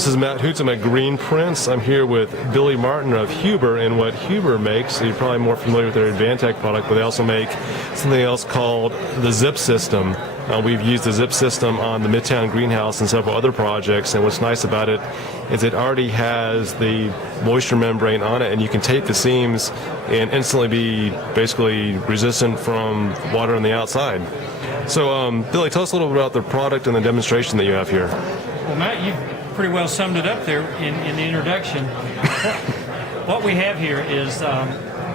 This is Matt Hoots. I'm at Green Prince. I'm here with Billy Martin of Huber, and what Huber makes, you're probably more familiar with their Advantech product, but they also make something else called the Zip System. We've used the Zip System on the Midtown Greenhouse and several other projects, and what's nice about it is it already has the moisture membrane on it, and you can tape the seams and instantly be basically resistant from water on the outside. So, Billy, tell us a little bit about the product and the demonstration that you have here. Well, Matt, you've pretty well summed it up there in the introduction. What we have here is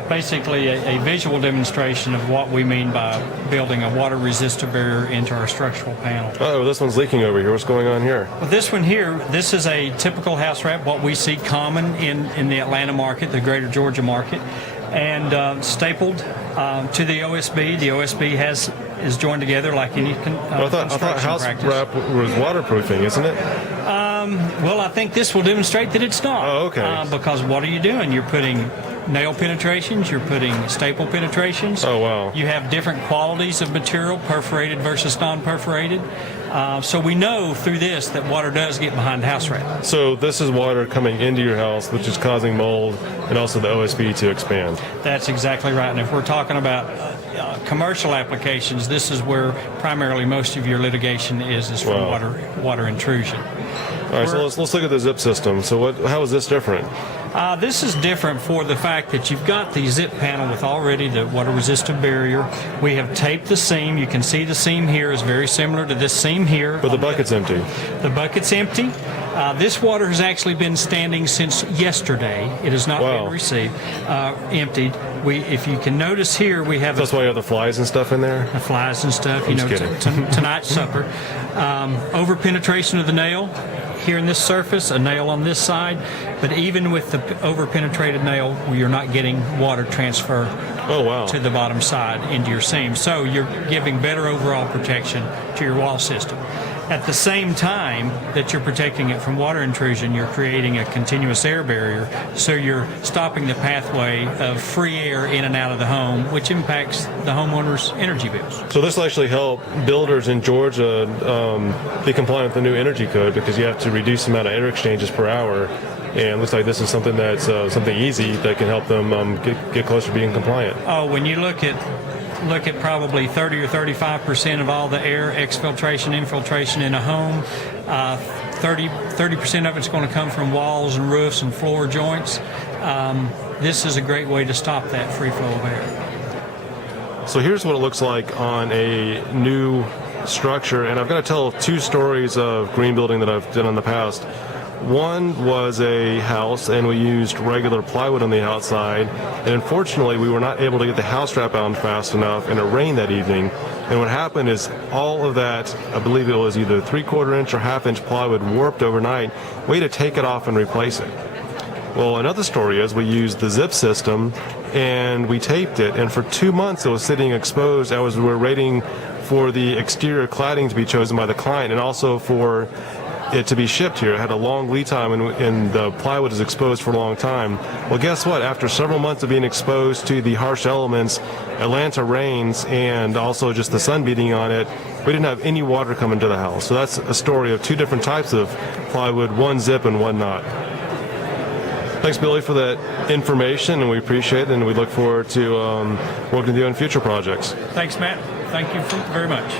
basically a visual demonstration of what we mean by building a water resistor barrier into our structural panel. Oh, this one's leaking over here. What's going on here? Well, this one here, this is a typical house wrap, what we see common in the Atlanta market, the greater Georgia market, and stapled to the OSB. The OSB is joined together like any I thought house practice. wrap was waterproofing, isn't it? Well, I think this will demonstrate that it's not. Oh, okay. Because what are you doing? You're putting nail penetrations, you're putting staple penetrations. Oh, wow. You have different qualities of material, perforated versus non-perforated. So we know through this that water does get behind house wrap. So this is water coming into your house, which is causing mold and also the OSB to expand. That's exactly right. And if we're talking about commercial applications, this is where primarily most of your litigation is from Wow. water intrusion. All right, so let's look at the Zip System. So how is this different? This is different for the fact that you've got the zip panel with already the water resistant barrier. We have taped the seam. You can see the seam here is very similar to this seam here. But the bucket's empty. The bucket's empty. This water has actually been standing since yesterday. It has not been received, emptied. If you can notice here, we have... So that's why you have the flies and stuff in there? The flies and stuff. I'm just kidding. Tonight's supper. Over penetration of the nail. Here in this surface, a nail on this side, but even with the over-penetrated nail, you're not getting water transfer to the bottom side into your seam. So you're giving better overall protection to your wall system. At the same time that you're protecting it from water intrusion, you're creating a continuous air barrier, so you're stopping the pathway of free air in and out of the home, which impacts the homeowner's energy bills. So this will actually help builders in Georgia be compliant with the new energy code, because you have to reduce the amount of air exchanges per hour. And it looks like this is something that's something easy that can help them get closer to being compliant. Oh, when you look at probably 30 or 35% of all the air exfiltration, infiltration in a home, 30% of it's going to come from walls and roofs and floor joints. This is a great way to stop that free flow of air. So here's what it looks like on a new structure, and I've got to tell two stories of green building that I've done in the past. One was a house, and we used regular plywood on the outside, and unfortunately we were not able to get the house wrap on fast enough, and it rained that evening. And what happened is all of that, I believe it was either 3/4 inch or 1/2 inch plywood, warped overnight. We had to take it off and replace it. Well, another story is we used the Zip System and we taped it, and for 2 months it was sitting exposed. We were waiting for the exterior cladding to be chosen by the client, and also for it to be shipped here. It had a long lead time, and the plywood is exposed for a long time. Well, guess what? After several months of being exposed to the harsh elements, Atlanta rains, and also just the sun beating on it, we didn't have any water coming to the house. So that's a story of two different types of plywood, one zip and one not. Thanks, Billy, for that information, and we appreciate it, and we look forward to working with you on future projects. Thanks, Matt. Thank you very much.